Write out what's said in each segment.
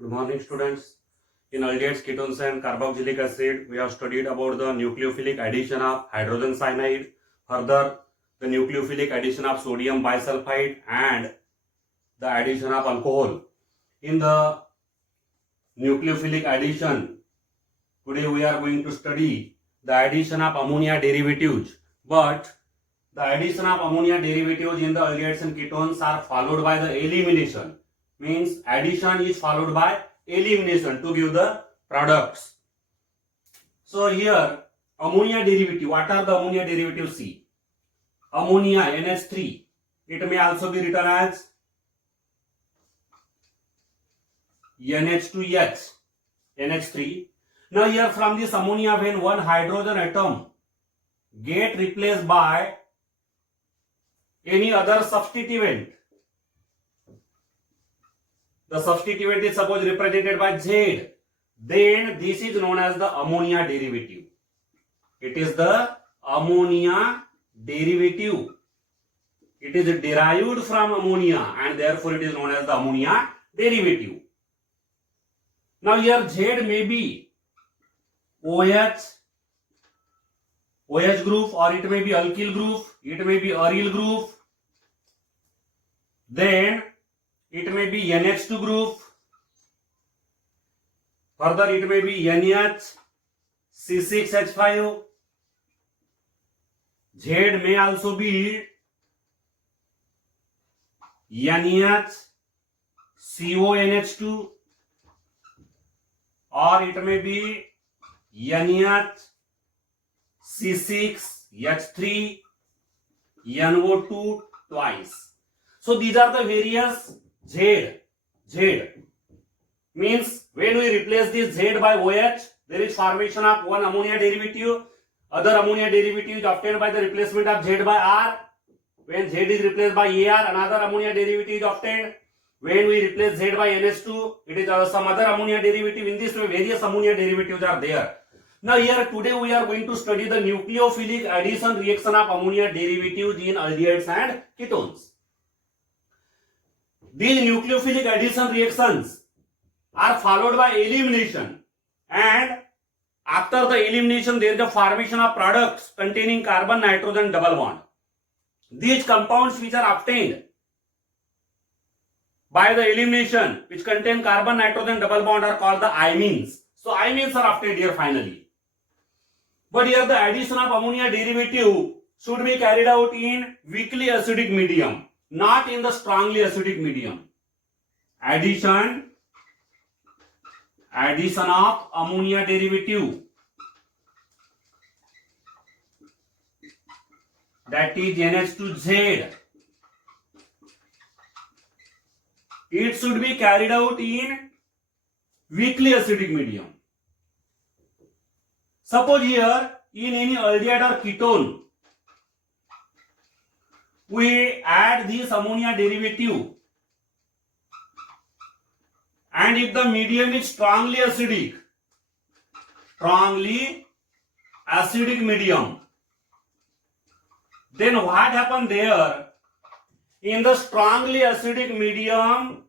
Good morning, students. In aldehydes, ketones, and carboxylic acid, we have studied about the nucleophilic addition of hydrogen cyanide, further the nucleophilic addition of sodium bisulfide, and the addition of alcohol. In the nucleophilic addition, today we are going to study the addition of ammonia derivatives. But the addition of ammonia derivatives in the aldehydes and ketones are followed by the elimination. Means addition is followed by elimination to give the products. So here ammonia derivative, what are the ammonia derivatives? See, ammonia NH3, it may also be written as NH2H, NH3. Now here from this ammonia, when one hydrogen atom get replaced by any other substituent, the substituent is suppose represented by Z, then this is known as the ammonia derivative. It is the ammonia derivative. It is derived from ammonia and therefore it is known as the ammonia derivative. Now here Z may be OH group, or it may be alkyl group, it may be aryl group, then it may be NH2 group, further it may be NH, C6H5, Z may also be NH, CONH2, or it may be NH, C6H3, NO2 twice. So these are the various Z means when we replace this Z by OH, there is formation of one ammonia derivative. Other ammonia derivative is obtained by the replacement of Z by R. When Z is replaced by AR, another ammonia derivative is obtained. When we replace Z by NH2, it is some other ammonia derivative. In this way, various ammonia derivatives are there. Now here today we are going to study the nucleophilic addition reaction of ammonia derivatives in aldehydes and ketones. These nucleophilic addition reactions are followed by elimination, and after the elimination there is a formation of products containing carbon nitrogen double bond. These compounds which are obtained by the elimination, which contain carbon nitrogen double bond, are called the imines. So imines are obtained here finally. But here the addition of ammonia derivative should be carried out in weakly acidic medium, not in the strongly acidic medium. Addition of ammonia derivative, that is NH2Z, it should be carried out in weakly acidic medium. Suppose here in any aldehyde or ketone we add this ammonia derivative, and if the medium is strongly acidic medium, then what happens there? In the strongly acidic medium,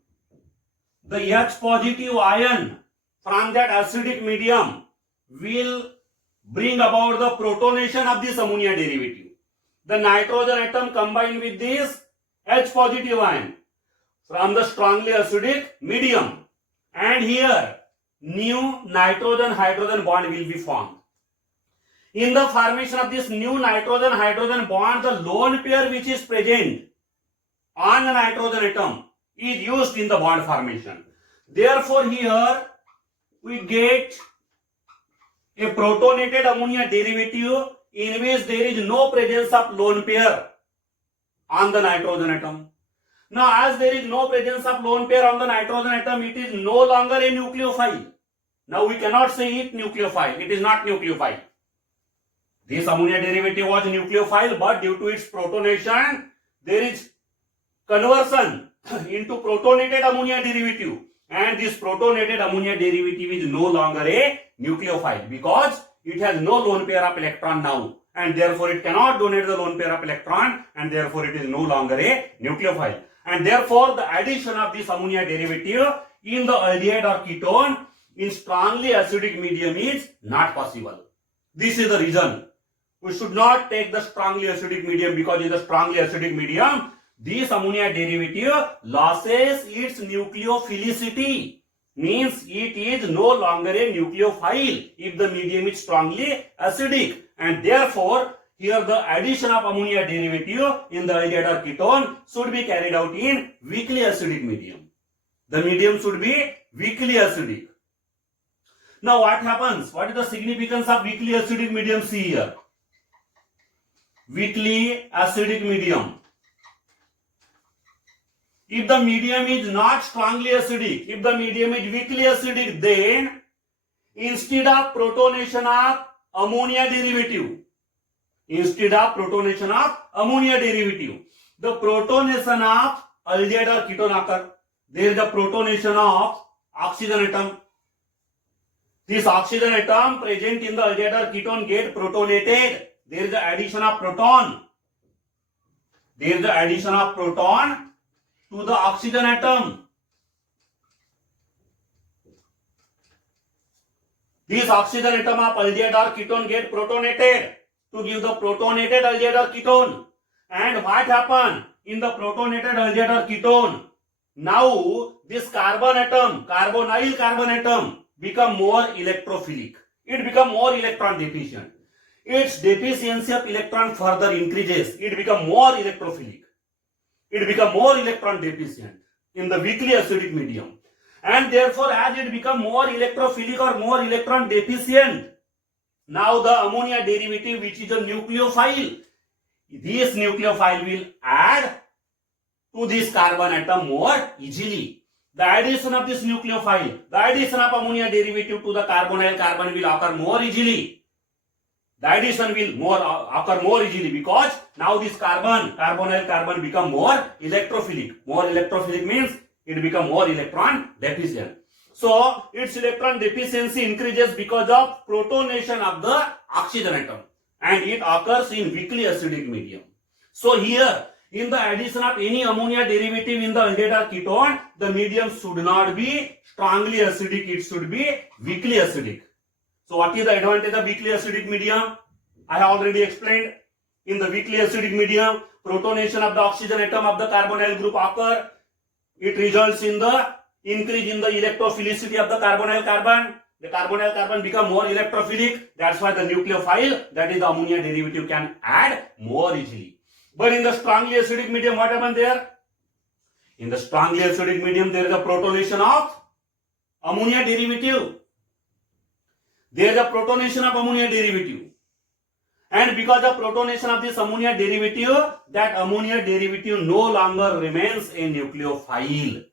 the H positive ion from that acidic medium will bring about the protonation of this ammonia derivative. The nitrogen atom combined with this H positive ion from the strongly acidic medium, and here new nitrogen hydrogen bond will be formed. In the formation of this new nitrogen hydrogen bond, the lone pair which is present on the nitrogen atom is used in the bond formation. Therefore here we get a protonated ammonia derivative in which there is no presence of lone pair on the nitrogen atom. Now as there is no presence of lone pair on the nitrogen atom, it is no longer a nucleophile. Now we cannot say it nucleophile. It is not nucleophile. This ammonia derivative was nucleophile, but due to its protonation, there is conversion into protonated ammonia derivative, and this protonated ammonia derivative is no longer a nucleophile because it has no lone pair of electron now, and therefore it cannot donate the lone pair of electron, and therefore it is no longer a nucleophile. And therefore the addition of this ammonia derivative in the aldehyde or ketone in strongly acidic medium is not possible. This is the reason. We should not take the strongly acidic medium, because in the strongly acidic medium, this ammonia derivative loses its nucleophilicity. Means it is no longer a nucleophile if the medium is strongly acidic, and therefore here the addition of ammonia derivative in the aldehyde or ketone should be carried out in weakly acidic medium. The medium should be weakly acidic. Now what happens? What is the significance of weakly acidic medium? See here. Weakly acidic medium. If the medium is not strongly acidic, if the medium is weakly acidic, then instead of protonation of ammonia derivative, the protonation of aldehyde or ketone occur. There is a protonation of oxygen atom. This oxygen atom present in the aldehyde or ketone get protonated. There is the addition of proton. There is the addition of proton to the oxygen atom. This oxygen atom of aldehyde or ketone get protonated to give the protonated aldehyde or ketone. And what happened in the protonated aldehyde or ketone? Now this carbon atom, carbonyl carbon atom, become more electrophilic. It become more electron deficient. Its deficiency of electron further increases. It become more electrophilic. It become more electron deficient in the weakly acidic medium. And therefore, as it become more electrophilic or more electron deficient, now the ammonia derivative, which is a nucleophile, this nucleophile will add to this carbon atom more easily. The addition of this nucleophile, the addition of ammonia derivative to the carbonyl carbon will occur more easily. The addition will occur more easily, because now this carbonyl carbon become more electrophilic. More electrophilic means it become more electron deficient. So its electron deficiency increases because of protonation of the oxygen atom, and it occurs in weakly acidic medium. So here, in the addition of any ammonia derivative in the aldehyde or ketone, the medium should not be strongly acidic, it should be weakly acidic. So what is the advantage of weakly acidic medium? I have already explained. In the weakly acidic medium, protonation of the oxygen atom of the carbonyl group occur. It results in the increase in the electrophilicity of the carbonyl carbon. The carbonyl carbon become more electrophilic. That's why the nucleophile, that is the ammonia derivative, can add more easily. But in the strongly acidic medium, what happened there? In the strongly acidic medium, there is a protonation of ammonia derivative. There is a protonation of ammonia derivative. And because of protonation of this ammonia derivative, that ammonia derivative no longer remains a nucleophile.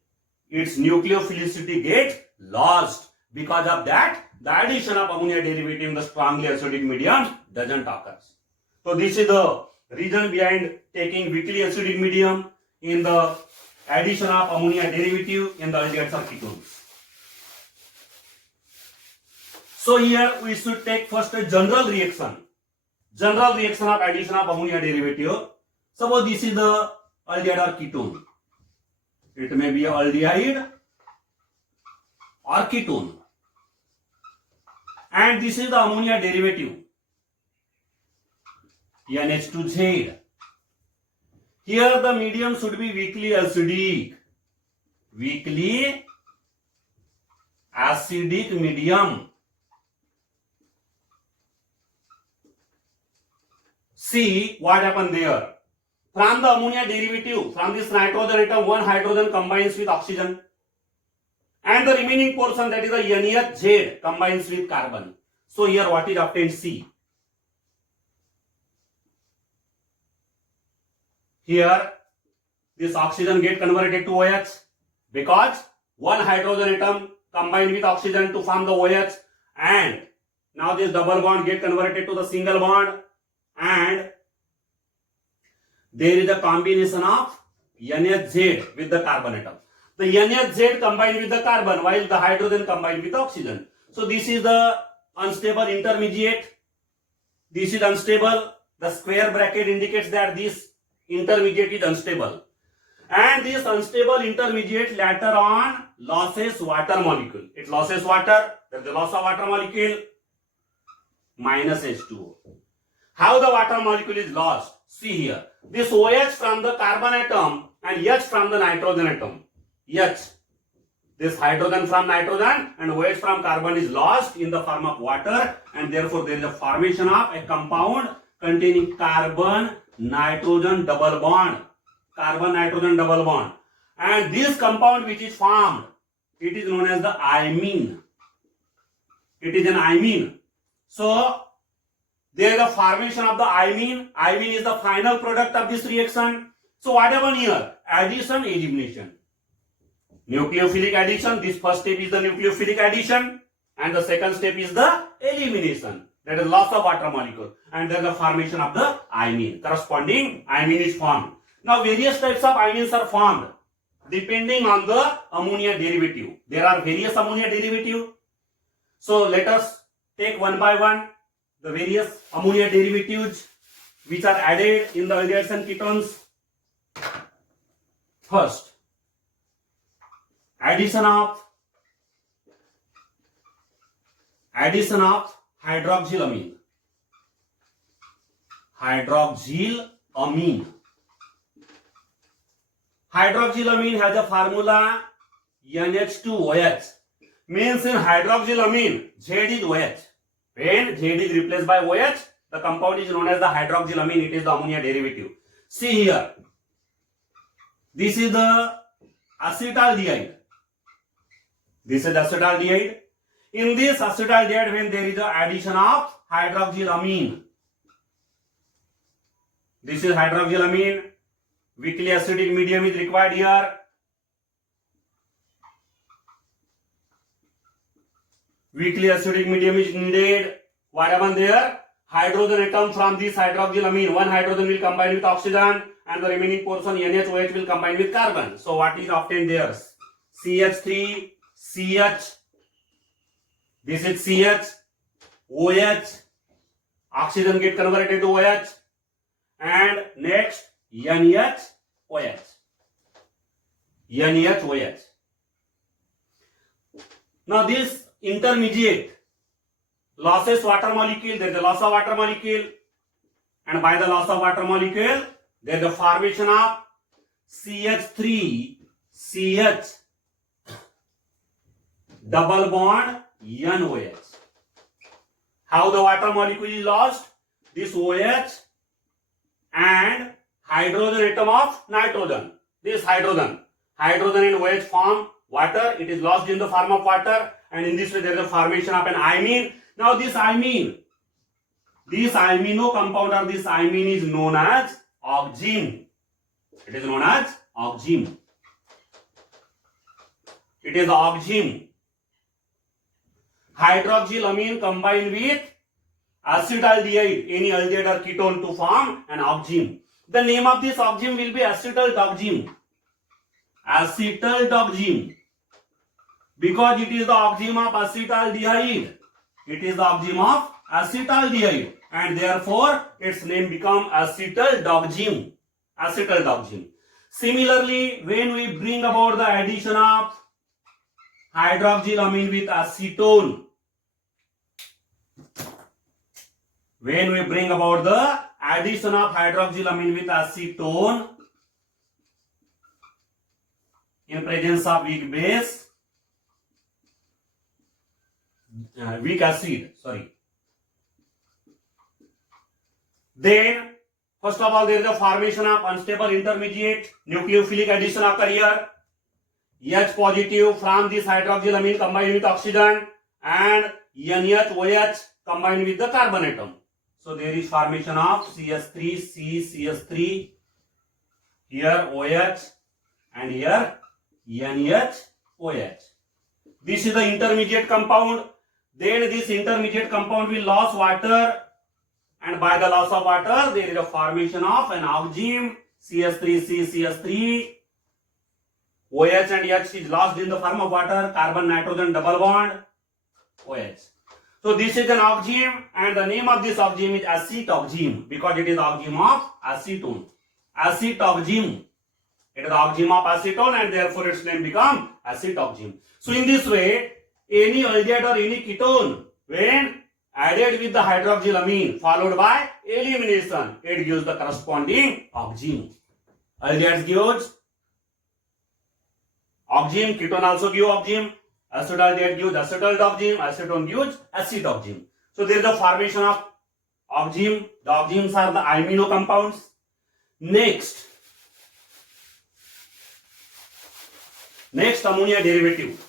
Its nucleophilicity gets lost. Because of that, the addition of ammonia derivative in the strongly acidic medium doesn't occur. So this is the reason behind taking weakly acidic medium in the addition of ammonia derivative in the aldehydes or ketones. So here we should take first a general reaction. General reaction of addition of ammonia derivative. Suppose this is the aldehyde or ketone. It may be a aldehyde or ketone. And this is the ammonia derivative, NH2Z. Here the medium should be weakly acidic. Weakly acidic medium. See what happened there. From the ammonia derivative, from this nitrogen atom, one hydrogen combines with oxygen. And the remaining portion, that is the NH(Z), combines with carbon. So here what is obtained? C. Here this oxygen get converted to OH, because one hydrogen atom combined with oxygen to form the OH, and now this double bond get converted to the single bond, and there is a combination of NH(Z) with the carbon atom. The NH(Z) combined with the carbon, while the hydrogen combined with oxygen. So this is the unstable intermediate. This is unstable. The square bracket indicates that this intermediate is unstable. And this unstable intermediate later on losses water molecule. It losses water. There is the loss of water molecule minus H2O. How the water molecule is lost? See here. This OH from the carbon atom and H from the nitrogen atom. H. This hydrogen from nitrogen and OH from carbon is lost in the form of water, and therefore there is a formation of a compound containing carbon nitrogen double bond. Carbon nitrogen double bond. And this compound which is formed, it is known as the imine. It is an imine. So there is a formation of the imine. Imine is the final product of this reaction. So what happened here? Addition, elimination. Nucleophilic addition. This first step is the nucleophilic addition, and the second step is the elimination. That is loss of water molecule, and then the formation of the imine. Corresponding imine is formed. Now various types of imines are formed depending on the ammonia derivative. There are various ammonia derivatives. So let us take one by one the various ammonia derivatives which are added in the aldehydes and ketones. First, addition of hydroxylamine. Hydroxylamine has a formula NH2OH. Means in hydroxylamine, Z is OH. When Z is replaced by OH, the compound is known as the hydroxylamine. It is the ammonia derivative. See here. This is the acetaldehyde. This is acetaldehyde. In this acetaldehyde, when there is the addition of hydroxylamine, this is hydroxylamine. Weakly acidic medium is required here. Weakly acidic medium is needed. What happened there? Hydrogen atom from this hydroxylamine, one hydrogen will combine with oxygen, and the remaining portion NHOH will combine with carbon. So what is obtained there? CH3, CH. This is CH, OH. Oxygen get converted to OH, and next NHOH. NHOH. Now this intermediate losses water molecule. There is a loss of water molecule, and by the loss of water molecule, there is a formation of CH3, CH double bond NOH. How the water molecule is lost? This OH and hydrogen atom of nitrogen. This hydrogen and OH form water. It is lost in the form of water, and in this way there is a formation of an imine. Now this imino compound or this imine is known as oxime. It is known as oxime. It is oxime. Hydroxylamine combined with acetaldehyde, any aldehyde or ketone to form an oxime. The name of this oxime will be acetaldoxime. Acetaldoxime. Because it is the oxime of acetaldehyde. It is the oxime of acetaldehyde, and therefore its name become acetaldoxime. Acetaldoxime. Similarly, when we bring about the addition of hydroxylamine with acetone, when we bring about the addition of hydroxylamine with acetone in presence of weak acid, then first of all there is a formation of unstable intermediate. Nucleophilic addition occur here. H positive from this hydroxylamine combined with oxygen, and NHOH combined with the carbon atom. So there is formation of CH3, CH3, here OH, and here NHOH. This is the intermediate compound. Then this intermediate compound will lose water, and by the loss of water there is a formation of an oxime. CH3, CH3, OH and H is lost in the form of water, carbon nitrogen double bond, OH. So this is an oxime, and the name of this oxime is acetoxime, because it is oxime of acetone. Acetoxime. It is the oxime of acetone and therefore its name become acetoxime. So in this way, any aldehyde or any ketone when added with the hydroxylamine followed by elimination, it gives the corresponding oxime. Aldehydes gives oxime, ketone also give oxime, acetaldehyde gives acetaldoxime, acetone gives acetoxime. So there is a formation of oxime. The oximes are the amino compounds. Next ammonia derivative.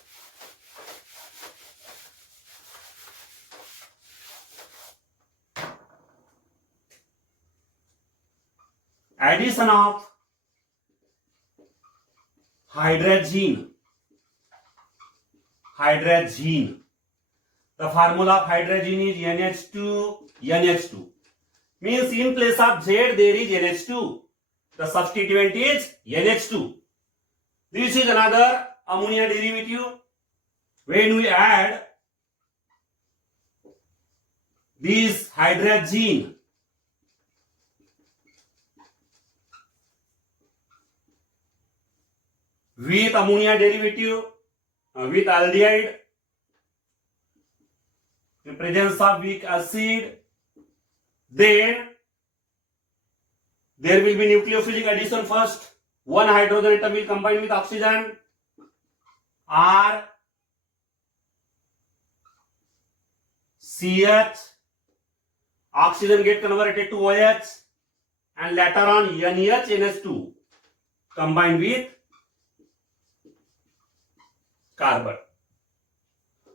Addition of hydrazine. The formula of hydrazine is NH2. Means in place of Z there is NH2. The substituent is NH2. This is another ammonia derivative. When we add this hydrazine with ammonia derivative, with aldehyde, in presence of weak acid, then there will be nucleophilic addition first. One hydrogen atom will combine with oxygen, R, CH, oxygen get converted to OH, and later on NH2 combined with carbon.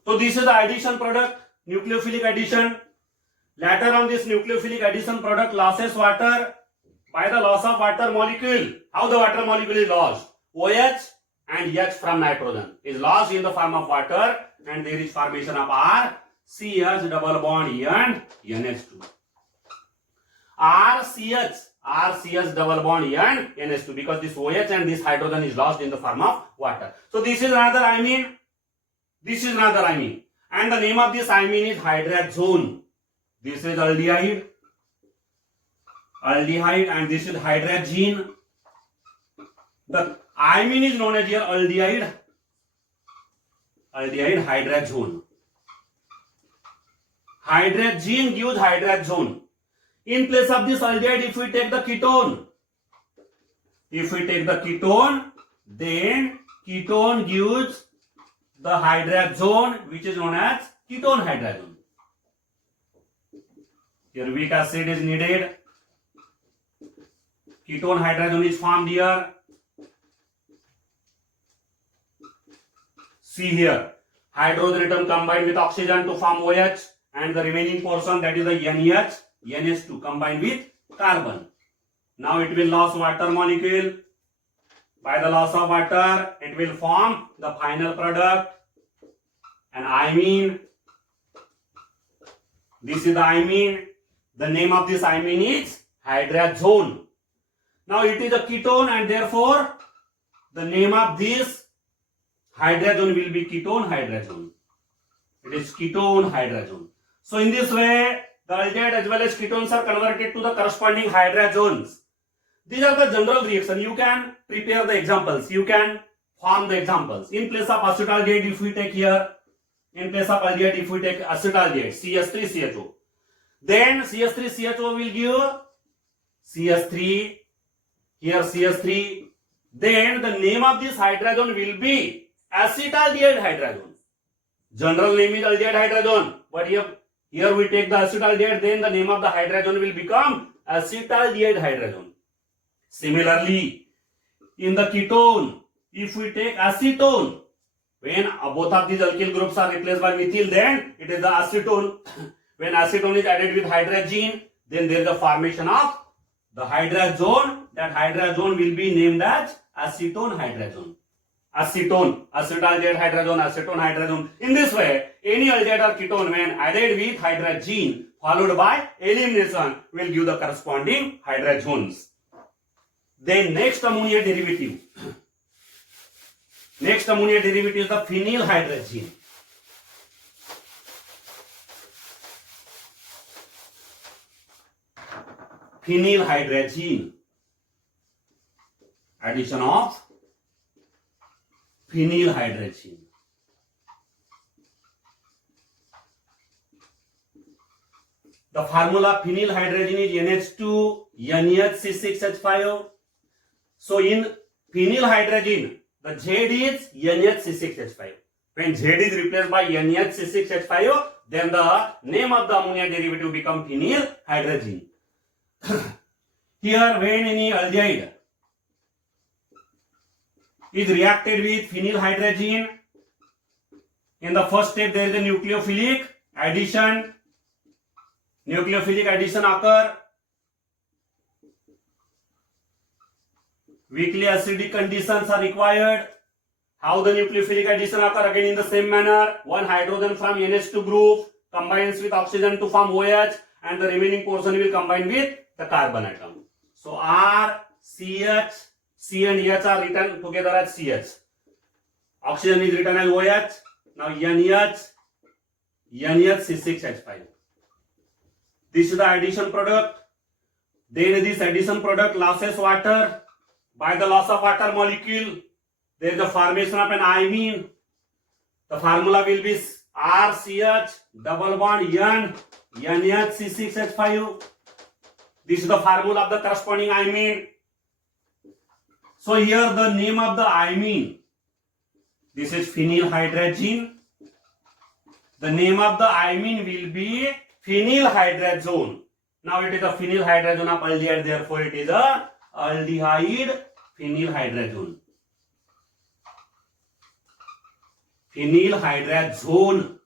So this is the addition product, nucleophilic addition. Later on this nucleophilic addition product loses water by the loss of water molecule. How the water molecule is lost? OH and H from nitrogen is lost in the form of water, and there is formation of R, CH double bond and NH2. RCH double bond and NH2, because this OH and this hydrogen is lost in the form of water. So this is another imine. And the name of this imine is hydrazone. This is aldehyde, and this is hydrazine. The imine is known as here aldehyde, hydrazone. Hydrazine gives hydrazone. In place of this aldehyde, if we take the ketone, then ketone gives the hydrazone, which is known as ketone hydrazone. Here weak acid is needed. Ketone hydrazone is formed here. See here, hydrogen atom combined with oxygen to form OH, and the remaining portion, that is the NH2 combined with carbon. Now it will lose water molecule. By the loss of water, it will form the final product, an imine. This is the imine. The name of this imine is hydrazone. Now it is a ketone, and therefore the name of this hydrazone will be ketone hydrazone. It is ketone hydrazone. So in this way, the aldehyde as well as ketones are converted to the corresponding hydrazones. These are the general reactions. You can prepare the examples. You can form the examples. In place of acetaldehyde, if we take here, in place of aldehyde, if we take acetaldehyde, CH3CHO, then CH3CHO will give CH3, here CH3. Then the name of this hydrazone will be acetaldehyde hydrazone. General name is aldehyde hydrazone, but here we take the acetaldehyde, then the name of the hydrazone will become acetaldehyde hydrazone. Similarly, in the ketone, if we take acetone, when both of these alkyl groups are replaced by methyl, then it is the acetone. When acetone is added with hydrazine, then there is a formation of the hydrazone. That hydrazone will be named as acetone hydrazone. Acetone, acetaldehyde hydrazone, acetone hydrazone. In this way, any aldehyde or ketone when added with hydrazine followed by elimination will give the corresponding hydrazones. Then next ammonia derivative. Next ammonia derivative is the phenylhydrazine. Phenylhydrazine. addition of phenylhydrazine. The formula phenylhydrazine is NH2 NHC6H5. So in phenylhydrazine, the Z is NHC6H5. When Z is replaced by NHC6H5, then the name of the ammonia derivative becomes phenylhydrazine. Here, when any aldehyde is reacted with phenylhydrazine, in the first step there is a nucleophilic addition. Nucleophilic addition occur. Weakly acidic conditions are required. How the nucleophilic addition occur? Again in the same manner. One hydrogen from NH2 group combines with oxygen to form OH, and the remaining portion will combine with the carbon atom. So R, CH, C and H are written together as CH. Oxygen is written as OH. Now NH, NHC6H5. This is the addition product. Then this addition product losses water. By the loss of water molecule, there is the formation of an imine. The formula will be RCH double bond N NHC6H5. This is the formula of the corresponding imine. So here the name of the imine, this is phenylhydrazine. The name of the imine will be phenylhydrazone. Now it is a phenylhydrazone of aldehyde, therefore it is a aldehyde phenylhydrazone. Phenylhydrazone.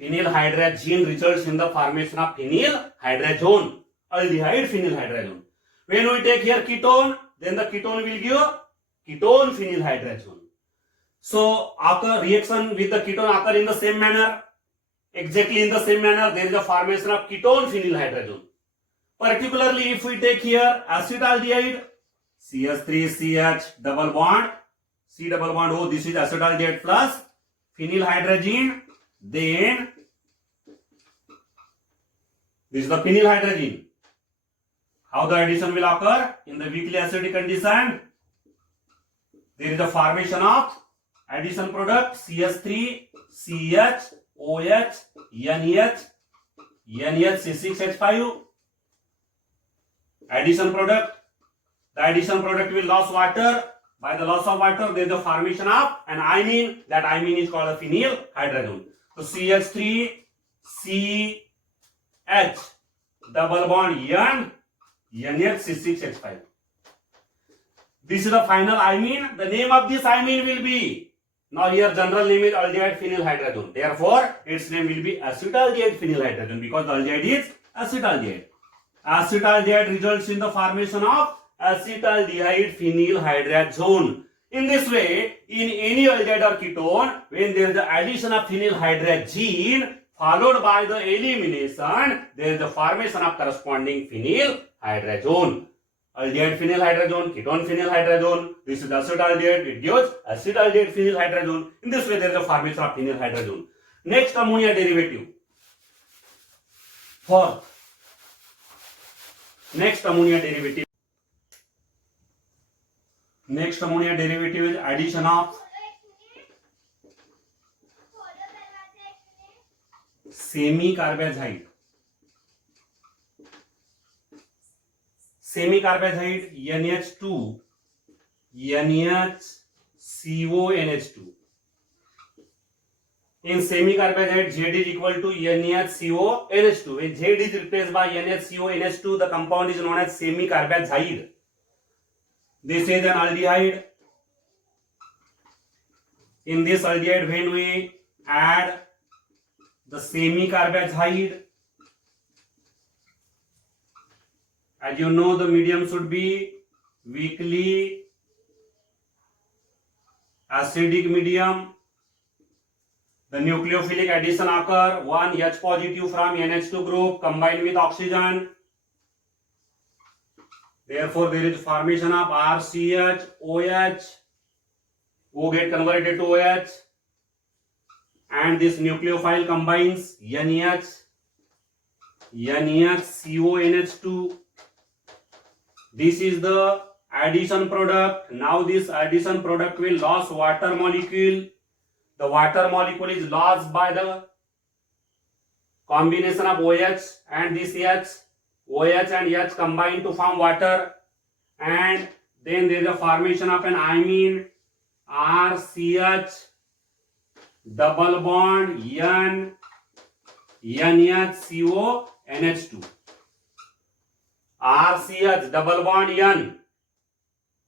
Phenylhydrazine results in the formation of phenylhydrazone. Aldehyde phenylhydrazone. When we take here ketone, then the ketone will give ketone phenylhydrazone. So occur reaction with the ketone occur in the same manner. Exactly in the same manner, there is a formation of ketone phenylhydrazone. Particularly if we take here acetaldehyde, CH3CH double bond, C double bond O, this is acetaldehyde plus phenylhydrazine, then this is the phenylhydrazine. How the addition will occur? In the weakly acidic condition, there is a formation of addition product CH3, CH, OH, NH, NHC6H5. Addition product. The addition product will lose water. By the loss of water, there is the formation of an imine. That imine is called a phenylhydrazone. So CH3, CH, double bond N, NHC6H5. This is the final imine. The name of this imine will be, now here general name is aldehyde phenylhydrazone. Therefore, its name will be acetaldehyde phenylhydrazone because the aldehyde is acetaldehyde. Acetaldehyde results in the formation of acetaldehyde phenylhydrazone. In this way, in any aldehyde or ketone, when there is the addition of phenylhydrazine followed by the elimination, there is the formation of corresponding phenylhydrazone. Aldehyde phenylhydrazone, ketone phenylhydrazone. This is acetaldehyde. It gives acetaldehyde phenylhydrazone. In this way, there is a formation of phenylhydrazone. Next ammonia derivative. Fourth. Next ammonia derivative. Next ammonia derivative is addition of semicarbazide. Semicarbazide NH2 NHCONH2. In semicarbazide, Z is equal to NHCONH2. When Z is replaced by NHCONH2, the compound is known as semicarbazide. This is an aldehyde. In this aldehyde, when we add the semicarbazide, as you know, the medium should be weakly acidic medium. The nucleophilic addition occur. One H positive from NH2 group combined with oxygen. Therefore, there is formation of RCH, OH. O get converted to OH. And this nucleophile combines NH, NHCONH2. This is the addition product. Now this addition product will lose water molecule. The water molecule is lost by the combination of OH and this H. OH and H combine to form water, and then there is a formation of an imine RCH double bond N NHCO NH2. RCH double bond N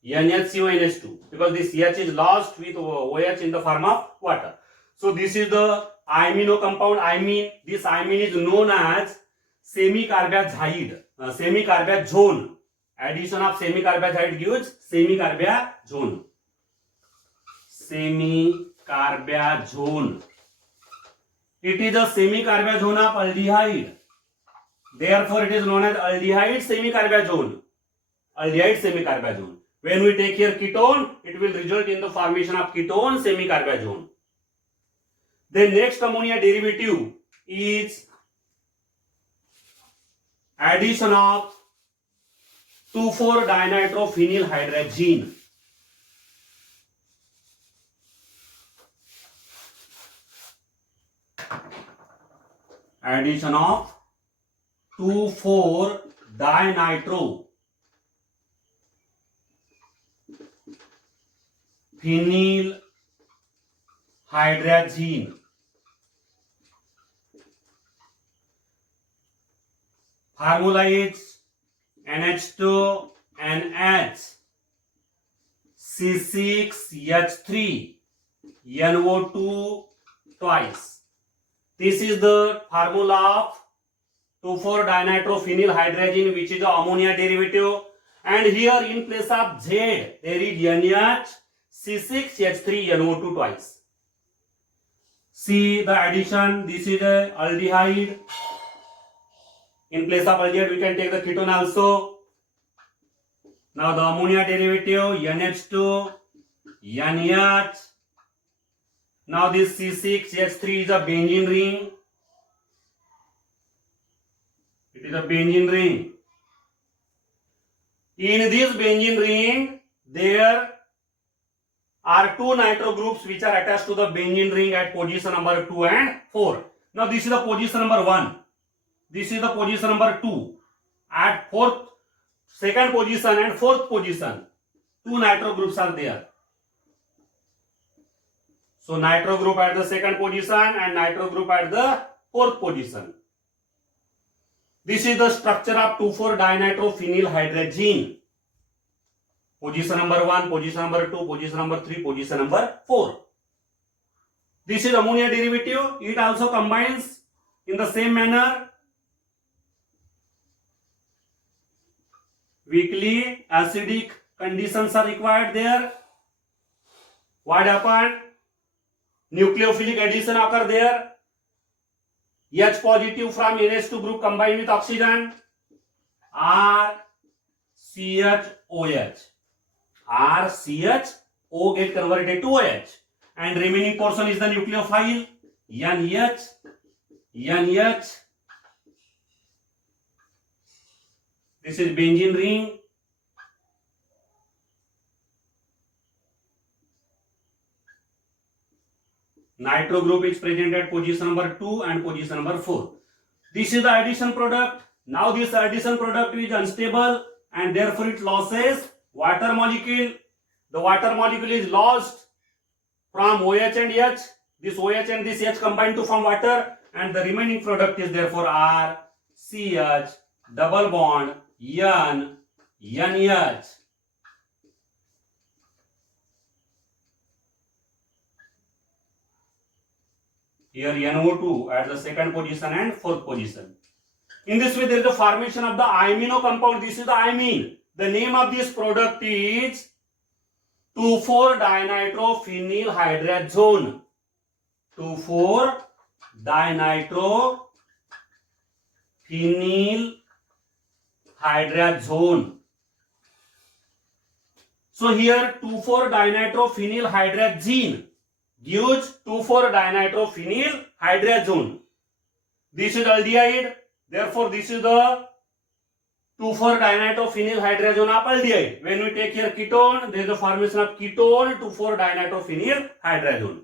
NHCO NH2, because this H is lost with OH in the form of water. So this is the imino compound imine. This imine is known as semicarbazide, semicarbazone. Addition of semicarbazide gives semicarbazone. Semicarbazone. It is a semicarbazone of aldehyde. Therefore, it is known as aldehyde semicarbazone. Aldehyde semicarbazone. When we take here ketone, it will result in the formation of ketone semicarbazone. The next ammonia derivative is addition of 2,4-dinitrophenylhydrazine. Addition of 2,4-dinitrophenylhydrazine. Formula is NH2 NH C6H3 NO2 twice. This is the formula of 2,4-dinitrophenylhydrazine, which is the ammonia derivative. And here in place of Z, there is NH C6H3 NO2 twice. See the addition. This is a aldehyde. In place of aldehyde, we can take the ketone also. Now the ammonia derivative NH2 NH. Now this C6H3 is a benzene ring. It is a benzene ring. In this benzene ring, there are two nitro groups which are attached to the benzene ring at position number 2 and 4. Now this is the position number 1. This is the position number 2. At second position and fourth position, two nitro groups are there. So nitro group at the second position and nitro group at the fourth position. This is the structure of 2,4-dinitrophenylhydrazine. Position number 1, position number 2, position number 3, position number 4. This is ammonia derivative. It also combines in the same manner. Weakly acidic conditions are required there. What happened? Nucleophilic addition occur there. H positive from NH2 group combined with oxygen. RCHOH. RCHO get converted to OH. And remaining portion is the nucleophile. NH. This is benzene ring. Nitro group is present at position number 2 and position number 4. This is the addition product. Now this addition product is unstable and therefore it loses water molecule. The water molecule is lost from OH and H. This OH and this H combine to form water, and the remaining product is therefore RCH double bond NH. Here NO2 at the second position and fourth position. In this way, there is a formation of the imino compound. This is the imine. The name of this product is 2,4-dinitrophenylhydrazone. 2,4-dinitrophenylhydrazone. So here 2,4-dinitrophenylhydrazine gives 2,4-dinitrophenylhydrazone. This is aldehyde. Therefore, this is the 2,4-dinitrophenylhydrazonapaldehyde. When we take here ketone, there is a formation of ketone 2,4-dinitrophenylhydrazone.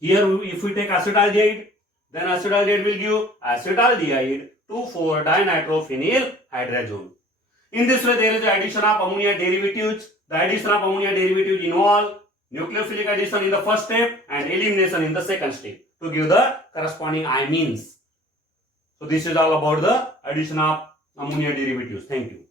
Here, if we take acetaldehyde, then acetaldehyde will give acetaldehyde 2,4-dinitrophenylhydrazone. In this way, there is the addition of ammonia derivatives. The addition of ammonia derivatives involve nucleophilic addition in the first step and elimination in the second step to give the corresponding amines. So this is all about the addition of ammonia derivatives. Thank you.